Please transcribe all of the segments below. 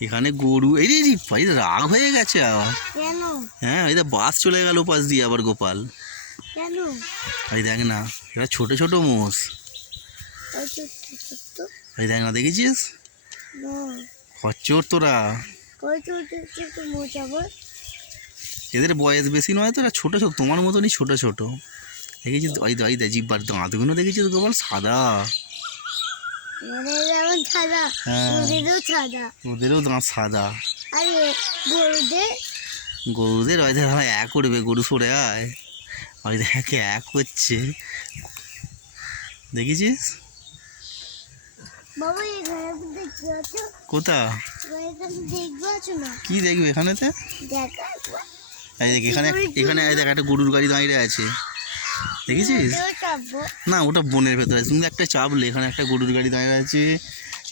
এখানে গরু এই রে ভাই রাগ হয়ে গেছে আবার। হ্যাঁ এই বাস চলে গেল পাশ দিয়ে আবার গোপাল। এই দেখ না এরা ছোট ছোট মোষ। এই দেখ না দেখেছিস? খচ্চর তোরা। এদের বয়স বেশি নয় তো এরা ছোট ছোট তোমার মতনই ছোট ছোট। দেখেছিস? ওই দে- ওই দে জিব্বার দাঁতগুলো দেখেছিস গোপাল? সাদা। সাদা হ্যাঁ। সাদা ওদেরও দাঁত সাদা আর গরুদের? গরুদের? ভাই এক করবে গরু সরে আয়। ওই দেখ এক হচ্ছে দেখেছিস কোথা? কি দেখবে এখানেতে? দেখা দেখ এখানে এখানে দেখ একটা গরুর গাড়ি দাঁড়িয়ে আছে। দেখেছিস? না ওটা বনের ভেতরে আছে। তুমি একটা চাপলে এখানে একটা গরুর গাড়ি দাঁড়িয়ে আছে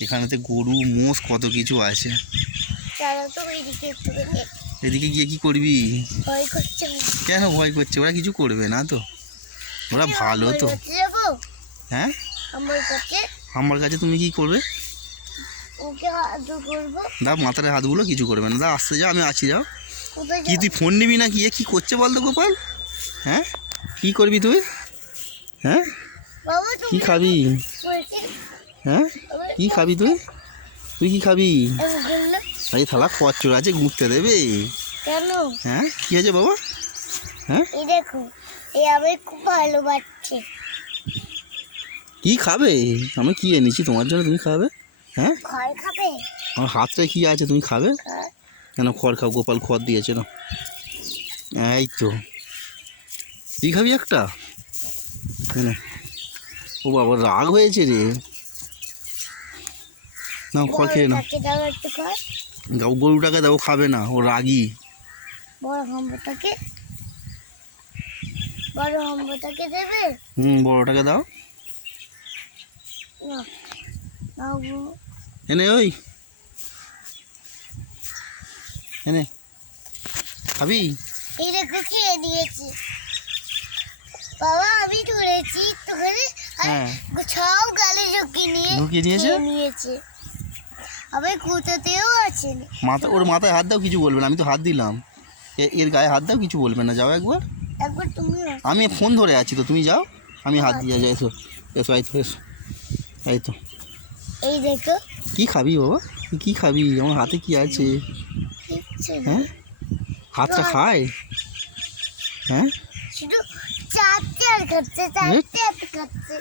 এখানেতে গরু মোষ কত কিছু আছে। এদিকে গিয়ে কি করবি। কেন ভয় করছে? ওরা কিছু করবে না তো? ওরা ভালো তো। হ্যাঁ? আমার কাছে? তুমি কি করবে? দা মাথার হাতগুলো কিছু করবে না। দা আসতে যাও আমি আছি যাও। কি তুই ফোন নিবি না কি কি করছে বল তো গোপাল? হ্যাঁ? কি করবি তুই? হ্যাঁ? কি খাবি? হ্যাঁ? কি খাবি তুই? তুই কি খাবি? এই থালা খরচর আছে ঘুরতে দেবে। কেন? হ্যাঁ? কি আছে বাবা? হ্যাঁ? এই দেখো এই আমি খুব ভালোবাসছে। কি খাবে? আমি কি এনেছি? তোমার জন্য তুমি খাবে? হ্যাঁ? খাবে? আমার হাতটায় কি আছে তুমি খাবে? কেন খড় খাও? গোপাল খড় দিয়েছে না এই তো। তুই খাবি একটা? নে। ও বাবা রাগ হয়েছে রে। না খড় খেয়ে না দাও গরুটাকে দাও ও খাবে না ও রাগি। বড় হাম্বটাকে বড় হাম্বটাকে দেবে? হুম বড়টাকে দাও। এনে ওই। এনে। খাবি? এই খেয়ে নিয়েছি। বাবা আমি ধরেছি আর হ্যাঁ। সব গালে ঢুকিয়ে নিয়ে ঢুকিয়ে নিয়েছে? নিয়েছে। আবার কুতাতেও আছে মাথা ওর মাথায় হাত দাও কিছু বলবে না আমি তো হাত দিলাম। এর গায়ে হাত দাও কিছু বলবে না যাও একবার। একবার তুমি আমি ফোন ধরে আছি তো তুমি যাও। আমি হাত দিয়ে যাই এসো এসো এই তো এসো। এই তো। এই দেখো। কী খাবি বাবা? কী খাবি? আমার হাতে কি আছে? হ্যাঁ? হাতটা খায়? হ্যাঁ? চারটে আর খাচ্ছে চারটে আর খাচ্ছে।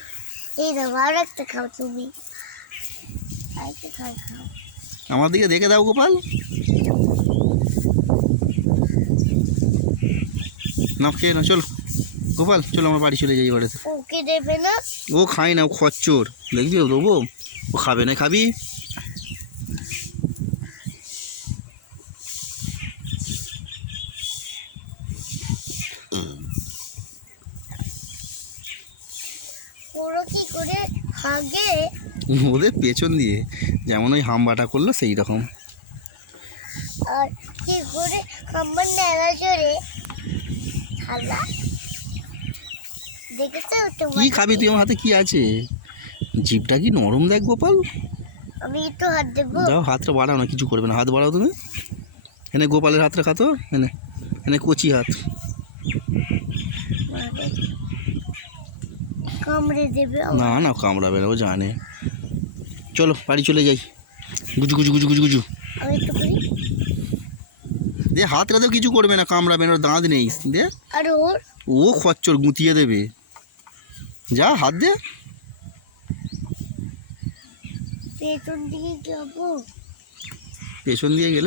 এই দেখো আর একটা খাও তুমি। আরেকটা খাও খাও। আমার দিকে দেখে দাও গোপাল। না খেয়ে না চল। গোপাল চলো আমার বাড়ি চলে যাই বাড়িতে ওকে দেবে না? ও খায় না ও খচ্চর। দেখবি ও দেবো। ও খাবে না খাবি? ওরা কি করে হাগে। ওদের পেছন দিয়ে যেমন ওই হামবাটা করল সেই রকম। আর কি করে আমার নেড়া চড়ে। থালা দেখেছ তোমার কি খাবি তুই আমার হাতে? কি আছে? জিভটা কি নরম দেখ গোপাল। আমি হাত দেবো। যাও হাতটা বাড়াও না কিছু করবে না। হাত বাড়াও তুমি। এনে গোপালের হাতটা খাতো। এনে এনে কচি হাত। কামড়ে দেবে না না কামড়াবে না ও জানে। চলো বাড়ি চলে যাই। গুজু গুজু গুজু গুজু। গুজু আমি একটু করি। কিছু করবে না কামড়াবে না ওর দাঁত নেই। দে। আর ওর? ও খচ্চর গুঁতিয়ে দেবে। যা হাত দে। পেছন দিকে যাব। পেছন দিয়ে গেলে